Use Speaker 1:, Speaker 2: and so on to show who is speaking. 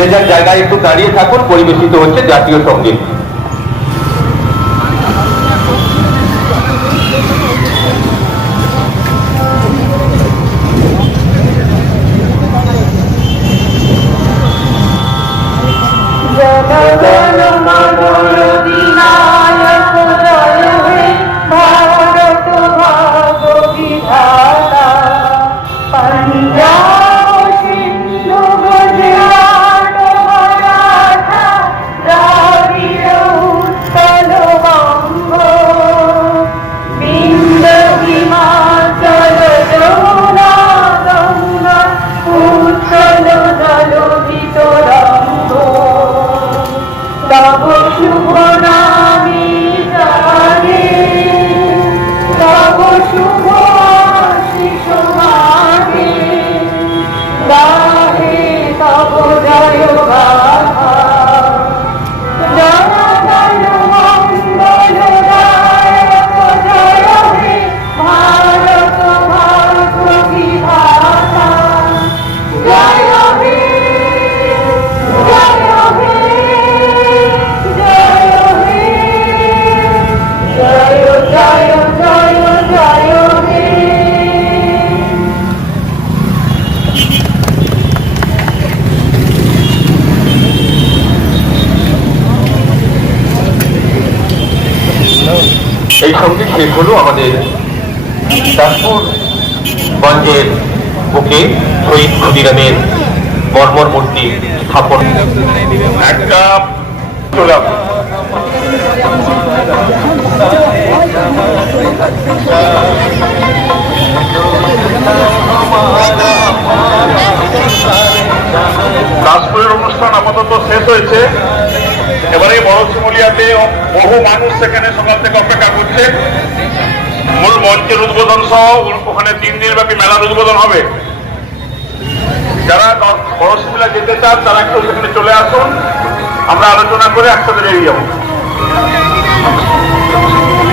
Speaker 1: যে যার জায়গায় একটু দাঁড়িয়ে থাকুন পরিবেশিত হচ্ছে জাতীয় সংগীত।
Speaker 2: জনগণ মঙ্গল বিনায়ক তব শুভ নামে
Speaker 1: এই সংগীত শেষ হলো আমাদের দাসপুর গঞ্জের বুকে শহীদ ক্ষুদিরামের মর্মর মূর্তি স্থাপন।
Speaker 3: দাসপুরের অনুষ্ঠান আপাতত শেষ হয়েছে। এবারে বড় শিমুলিয়াতে বহু মানুষ সেখানে সকাল থেকে অপেক্ষা করছে। মূল মঞ্চের উদ্বোধন সহ ওখানে তিন দিন ব্যাপী মেলার উদ্বোধন হবে। যারা বড় শিমুলিয়া যেতে চান, তারা একটু সেখানে চলে আসুন। আমরা আলোচনা করে একসাথে বেরিয়ে যাব।